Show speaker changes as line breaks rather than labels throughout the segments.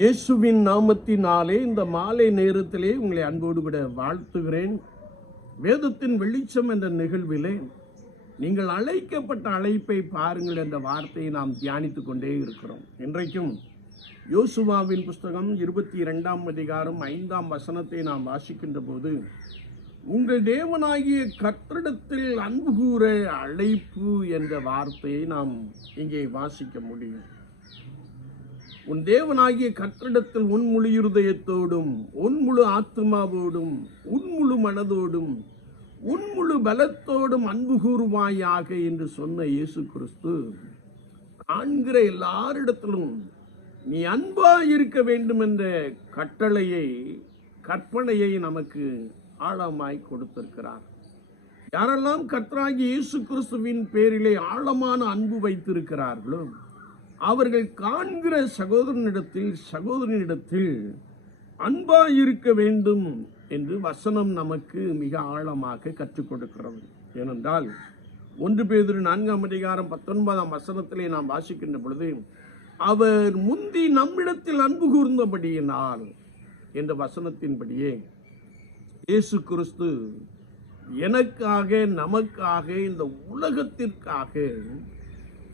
இயேசுவின் நாமத்தினாலே இந்த மாலை நேரத்திலே உங்களை அன்போடு விட வாழ்த்துகிறேன். வேதத்தின் வெளிச்சம் என்ற நிகழ்விலே நீங்கள் அழைக்கப்பட்ட அழைப்பை பாருங்கள் என்ற வார்த்தையை நாம் தியானித்து கொண்டே இருக்கிறோம். இன்றைக்கும் யோசுவாவின் புஸ்தகம் இருபத்தி இரண்டாம் அதிகாரம் ஐந்தாம் வசனத்தை நாம் வாசிக்கின்ற போது உங்கள் தேவனாகிய கற்றிடத்தில் அன்பு கூற அழைப்பு என்ற வார்த்தையை நாம் இங்கே வாசிக்க முடியும். உன் தேவனாகிய கற்றிடத்தில் உன் முழு இருதயத்தோடும் உன் முழு ஆத்மாவோடும் உன் முழு மனதோடும் உன் முழு பலத்தோடும் அன்பு கூறுவாயாக என்று சொன்ன இயேசு கிறிஸ்து காண்கிற எல்லாரிடத்திலும் நீ அன்பா இருக்க வேண்டும் என்ற கட்டளையை கற்பனையை நமக்கு ஆழமாய் கொடுத்திருக்கிறார். யாரெல்லாம் கர்த்தராகிய இயேசு கிறிஸ்துவின் பேரிலே ஆழமான அன்பு வைத்திருக்கிறார்களோ அவர்கள் காண்கிற சகோதரனிடத்தில் சகோதரனிடத்தில் அன்பா இருக்க வேண்டும் என்று வசனம் நமக்கு மிக ஆழமாக கற்றுக் கொடுக்கிறது. ஏனென்றால் ஒன்று பேதிரு நான்காம் அதிகாரம் பத்தொன்பதாம் வசனத்திலே நாம் வாசிக்கின்ற பொழுது அவர் முந்தி நம்மிடத்தில் அன்பு கூர்ந்தபடியினால் என்ற வசனத்தின்படியே இயேசு கிறிஸ்து எனக்காக நமக்காக இந்த உலகத்திற்காக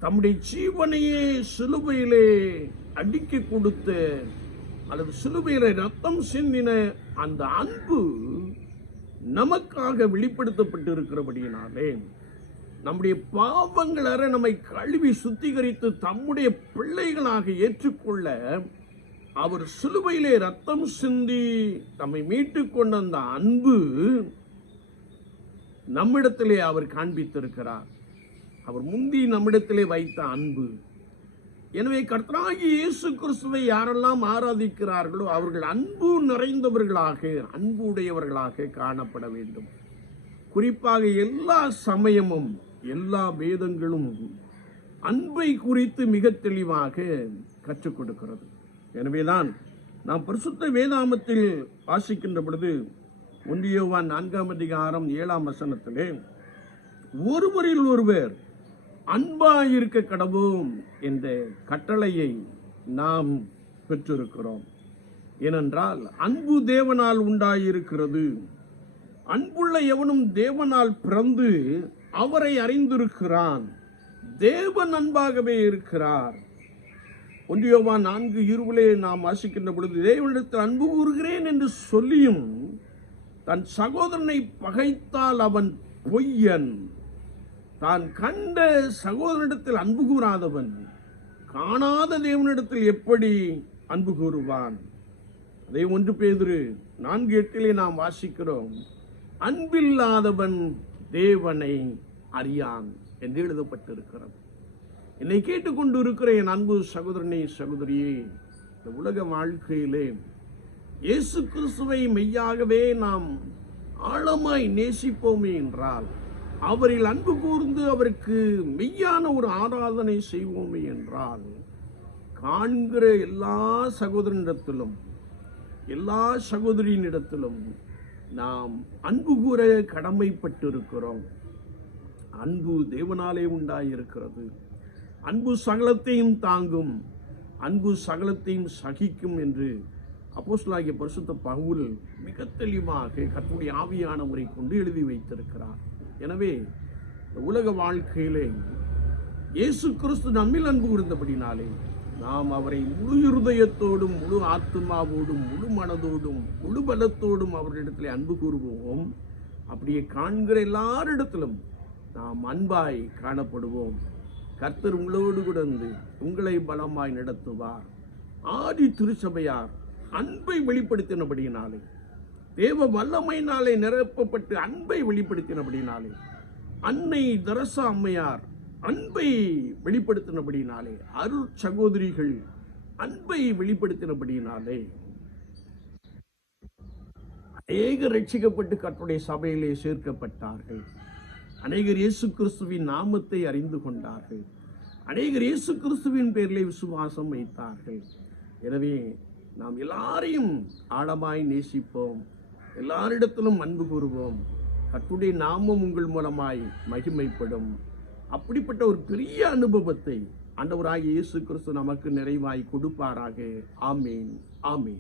தம்முடைய ஜீவனையே சிலுவையிலே அடுக்கி கொடுத்த அல்லது சிலுவையிலே ரத்தம் சிந்தின அந்த அன்பு நமக்காக வெளிப்படுத்தப்பட்டு இருக்கிறபடியினாலே நம்முடைய பாவங்கள் அற நம்மை கழுவி சுத்திகரித்து தம்முடைய பிள்ளைகளாக ஏற்றுக்கொள்ள அவர் சிலுவையிலே ரத்தம் சிந்தி நம்மை மீட்டு கொண்ட அந்த அன்பு நம்மிடத்திலே அவர் காண்பித்திருக்கிறார். அவர் முந்தி நம்மிடத்திலே வைத்த அன்பு. எனவே கர்த்தராகி இயேசு கிறிஸ்துவை யாரெல்லாம் ஆராதிக்கிறார்களோ அவர்கள் அன்பு நிறைந்தவர்களாக அன்பு உடையவர்களாக காணப்பட வேண்டும். குறிப்பாக எல்லா சமயமும் எல்லா வேதங்களும் அன்பை குறித்து மிக தெளிவாக கற்றுக் கொடுக்கிறது. எனவேதான் நாம் பரிசுத்த வேதாமத்தில் வாசிக்கின்ற பொழுது ஒன்றியோவான் நான்காம் அதிகாரம் ஏழாம் வசனத்திலே ஒருவரில் ஒருவர் அன்பாயிருக்க கடவும் என்ற கட்டளையை நாம் பெற்றிருக்கிறோம். ஏனென்றால் அன்பு தேவனால் உண்டாயிருக்கிறது. அன்புள்ள எவனும் தேவனால் பிறந்து அவரை அறிந்திருக்கிறான். தேவன் அன்பாகவே இருக்கிறார். ஒன்றியோவா நான்கு இருவிலே நாம் வாசிக்கின்ற பொழுது தேவனிடத்தில் அன்பு கூறுகிறேன் என்று சொல்லியும் தன் சகோதரனை பகைத்தால் அவன் பொய்யன். தான் கண்ட சகோதரனிடத்தில் அன்பு கூறாதவன் காணாத தேவனிடத்தில் எப்படி அன்பு கூறுவான்? அதை ஒன்று பேதிரு நான்கு எட்டிலே நாம் வாசிக்கிறோம் அன்பில்லாதவன் தேவனை அறியான் என்று எழுதப்பட்டிருக்கிறது. என்னை கேட்டுக்கொண்டு இருக்கிற என் அன்பு சகோதரனே சகோதரியே இந்த உலக வாழ்க்கையிலே இயேசு கிறிஸ்துவை மெய்யாகவே நாம் ஆழமாய் நேசிப்போமே என்றால் அவரில் அன்பு கூர்ந்து அவருக்கு மெய்யான ஒரு ஆராதனை செய்வோமே என்றால் காண்கிற எல்லா சகோதரனிடத்திலும் எல்லா சகோதரியினிடத்திலும் நாம் அன்பு கூற கடமைப்பட்டிருக்கிறோம். அன்பு தேவனாலே உண்டாயிருக்கிறது. அன்பு சகலத்தையும் தாங்கும் அன்பு சகலத்தையும் சகிக்கும் என்று அப்போஸ்லாகிய பரிசுத்த பகுல் மிக தெளிவாக கற்றுடைய ஆவியான கொண்டு எழுதி வைத்திருக்கிறார். எனவே இந்த உலக வாழ்க்கையிலே இயேசு கிறிஸ்து நம்மில் அன்பு கூர்ந்தபடினாலே நாம் அவரை முழு இருதயத்தோடும் முழு ஆத்மாவோடும் முழு மனதோடும் முழு பலத்தோடும் அவர்களிடத்திலே அன்பு கூறுவோம். அப்படியே காண்கிற எல்லாரிடத்திலும் நாம் அன்பாய் காணப்படுவோம். கர்த்தர் உங்களோடு கூட இருந்து உங்களை பலமாய் நடத்துவார். ஆதி திருச்சபையார் அன்பை வெளிப்படுத்தினபடியினாலே தேவ வல்லமையினாலே நிரப்பப்பட்டு அன்பை வெளிப்படுத்தினபடினாலே அன்னை தரசா அம்மையார் அன்பை வெளிப்படுத்தினபடினாலே அருள் சகோதரிகள் அன்பை வெளிப்படுத்தினபடினாலே அநேக ரட்சிக்கப்பட்டு கற்றுடைய சபையிலே சேர்க்கப்பட்டார்கள். அநேகர் இயேசு கிறிஸ்துவின் நாமத்தை அறிந்து கொண்டார்கள். அநேகர் இயேசு கிறிஸ்துவின் பேரிலே விசுவாசம் வைத்தார்கள். எனவே நாம் எல்லாரையும் ஆழமாய் நேசிப்போம். எல்லாரிடத்திலும் அன்பு கூறுவோம். கத்துடைய நாமம் உங்கள் மூலமாய் மகிமைப்படும். அப்படிப்பட்ட ஒரு பெரிய அனுபவத்தை ஆண்டவராகிய இயேசு கிறிஸ்து நமக்கு நிறைவாய் கொடுப்பாராக. ஆமீன். ஆமீன்.